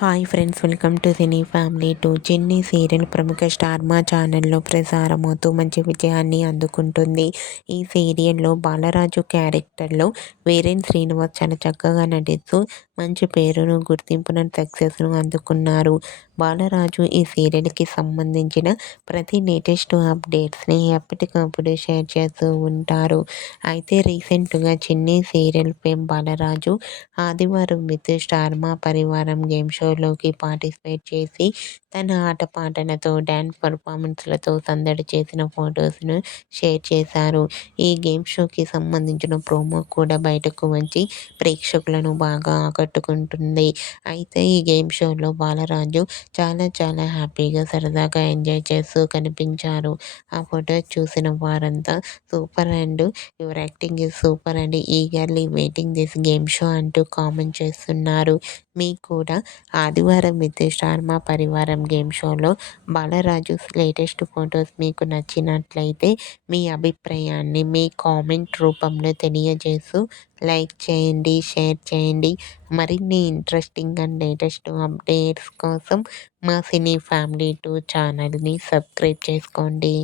Hi friends, welcome to cine family two. చిన్ని serial ప్రముఖ star మా ఛానల్లో ప్రసారమవుతూ మంచి విజయాన్ని అందుకుంటుంది. ఈ సీరియల్లో బాలరాజు క్యారెక్టర్లో వీరేన్ శ్రీనివాస్ చాలా చక్కగా నటిస్తూ మంచి పేరును, గుర్తింపును, సక్సెస్ను అందుకున్నారు. బాలరాజు ఈ సీరియల్కి సంబంధించిన ప్రతి లేటెస్ట్ అప్డేట్స్ని ఎప్పటికప్పుడు షేర్ చేస్తూ ఉంటారు. అయితే రీసెంట్గా చిన్ని సీరియల్ ఫేమ్ బాలరాజు ఆదివారం విత్ స్టార్ మా పరివారం గేమ్ షోలోకి పార్టిసిపేట్ చేసి తన ఆటపాటలతో, డ్యాన్స్ పర్ఫార్మెన్స్లతో సందడి చేసిన ఫొటోస్ను షేర్ చేశారు. ఈ గేమ్ షోకి సంబంధించిన ప్రోమో కూడా బయటకు వచ్చి ప్రేక్షకులను బాగా ఆకట్టుకుంటుంది. అయితే ఈ గేమ్ షోలో బాలరాజు చాలా హ్యాపీగా, సరదాగా ఎంజాయ్ చేస్తూ కనిపించారు. ఆ ఫొటోస్ చూసిన వారంతా super and your acting is super and eagerly waiting this game show అంటూ కామెంట్ చేస్తున్నారు. మీకు కూడా ఆదివారం విత్ స్టార్ మా పరివారం గేమ్ షోలో బాలరాజు లేటెస్ట్ ఫొటోస్ మీకు నచ్చినట్లయితే మీ అభిప్రాయాన్ని మీ కామెంట్ రూపంలో తెలియజేస్తూ లైక్ చేయండి, షేర్ చేయండి. మరిన్ని ఇంట్రెస్టింగ్ అండ్ లేటెస్ట్ అప్డేట్స్ కోసం మా సినీ ఫ్యామిలీ 2 ఛానల్ని సబ్స్క్రైబ్ చేసుకోండి.